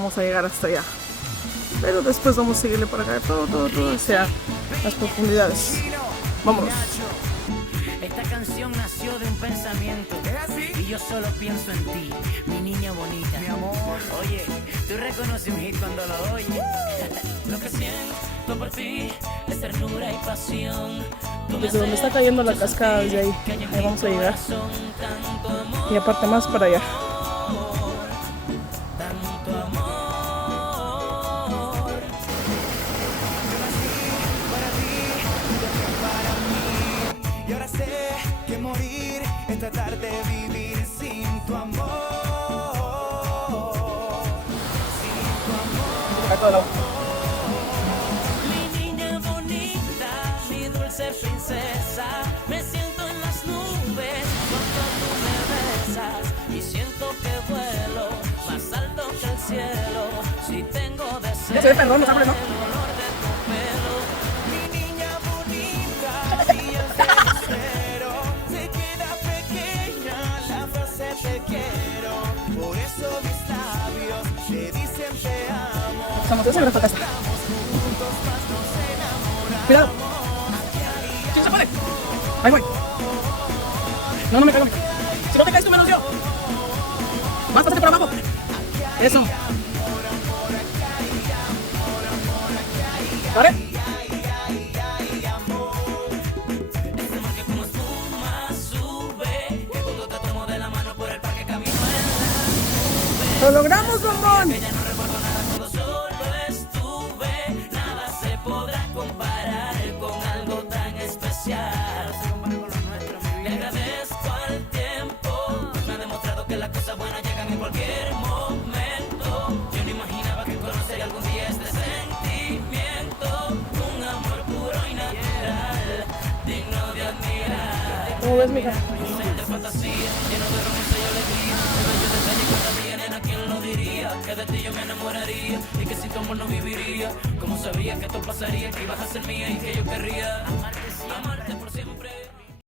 vamos a llegar hasta allá. Pero después vamos a seguirle por acá, todo hacia las profundidades. Vámonos. Esta canción nació de un pensamiento. Y yo solo pienso en ti, mi niña bonita. Mi amor. Oye, tú reconoces un hit cuando lo oyes. Lo que siento por ti es ternura y pasión. Desde donde está cayendo la cascada, desde ahí vamos a llegar. Y aparte más para allá. Y ahora sé que morir es tratar de vivir sin tu amor. Mi niña bonita, mi dulce princesa, me siento en las nubes cuando tú me besas y siento que vuelo más alto que el cielo. Si tengo deseo, Se perdón, los árboles, ¿no? el olor de tu pelo. Mi niña bonita, y el desespero se queda pequeña la frase te quiero. Por eso mis labios te dicen te amo. Estamos en la casa. Cuidado. ¿Quién se puede? Ahí voy. No me caigo. Si no te caes tú menos yo. Más pásate por abajo. Eso. ¿Vale? ¡Lo logramos, bombón! Solo estuve, nada se podrá comparar con algo tan especial. Le agradezco al tiempo, me ha demostrado que las cosas buenas llegan en cualquier momento. Yo no imaginaba que conocería algún día este sentimiento, un amor puro y natural, digno de admirar. ¿Cómo ves, mija? De fantasía, lleno de romance y alegría, de bello detalle cada día, nena, ¿quién lo diría? Que de ti yo me enamoraría y que sin tu amor no viviría. Como sabía que esto pasaría, que ibas a ser mía y que yo querría amarte por siempre.